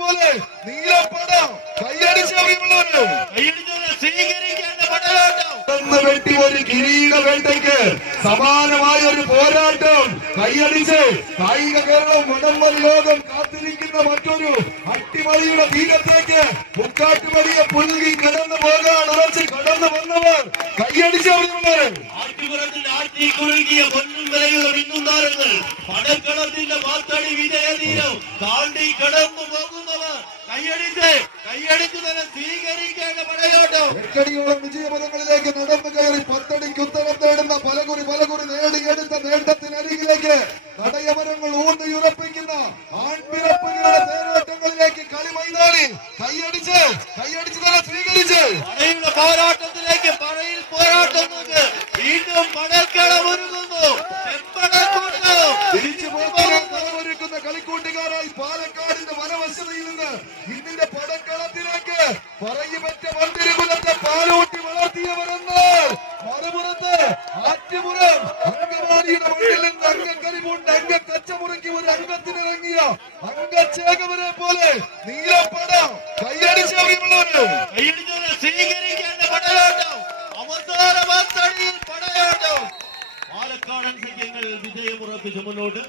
പോലെ നീലപ്പടം കൈയടിച്ച പ്രിയമുള്ളവര് കൈയടിച്ചവരെ സ്വീകരിക്കേണ്ട പടയോട്ടം. ഒന്ന് വെട്ടി ഒരു കിരീട വേട്ടയ്ക്ക് സമാനമായ ഒരു പോരാട്ടം കൈയടിച്ച് കായിക കേരളം മുടമ്പൽ ലോകം കാത്തിരിക്കുന്ന മറ്റൊരു അട്ടിമറിയുടെ തീരത്തേക്ക് മുക്കാട്ടുമറിയെ പുലുകി കടന്നു പോകാൻ ഉറച്ച് കടന്നു വന്നവർ കൈയടിച്ച പ്രിയമുള്ളവര് ആറ്റുപുറത്തിൽ ആറ്റി കുറുകിയ പൊന്നും വിലയുള്ള മിന്നുതാരങ്ങൾ പടക്കളത്തിന്റെ മാത്തടി വിജയതീരം താണ്ടി കടന്നു പോകുന്നവർ കൈയടിച്ച് കൈയടിച്ച് തന്നെ സ്വീകരിക്കേണ്ട പടയോട്ടം എട്ടടിയോളം വിജയപദങ്ങളിലേക്ക് നടന്നു കയറി പത്തടിക്ക് ഉത്തരം തേടുന്ന പലകുറി പലകുറി നേടിയെടുത്ത നേട്ടത്തിനരികിലേക്ക് നടയമരങ്ങൾ ഊന്നിയുറപ്പിക്കുന്ന ആൺപിറപ്പുകളുടെ നേരോട്ടങ്ങളിലേക്ക് കളി മൈതാനി. കൈയടിച്ച് കൈയടിച്ച് തന്നെ സ്വീകരിച്ച്. പടയുടെ പോരാട്ടത്തിലേക്ക് പടയിൽ പോരാട്ടം വീണ്ടും പടക്കളം ഒരുങ്ങുന്നു. തിരിച്ചു തലവൊരുക്കുന്ന കളിക്കൂട്ടുകാരായി പാലക്കാടിന്റെ ഇന്നിന്റെ പടക്കളത്തിലേക്ക് പറയുപറ്റ മന്ദിരകുലത്തെ പാലൂട്ടി വളർത്തിയവരെന്ന് മറുപുറത്ത് ആറ്റുപുറം അങ്കമാലിയുടെ മണ്ണിൽ നിന്ന് അംഗക്കരിപൂണ്ട് അംഗ കച്ചമുറുക്കി ഒരു അംഗത്തിനിറങ്ങിയ അംഗച്ചേകവരെ പോലെ നീലപ്പടം കൈയടിച്ച പ്രിയമുള്ളവര് കൈയടിച്ചവരെ സ്വീകരിക്കേണ്ട പടയോട്ടം. അവസാന മാത്തടിയിൽ പടയോട്ടം. പാലക്കാടൻ സഖ്യങ്ങൾ വിജയമുറപ്പിച്ച് മുന്നോട്ട്.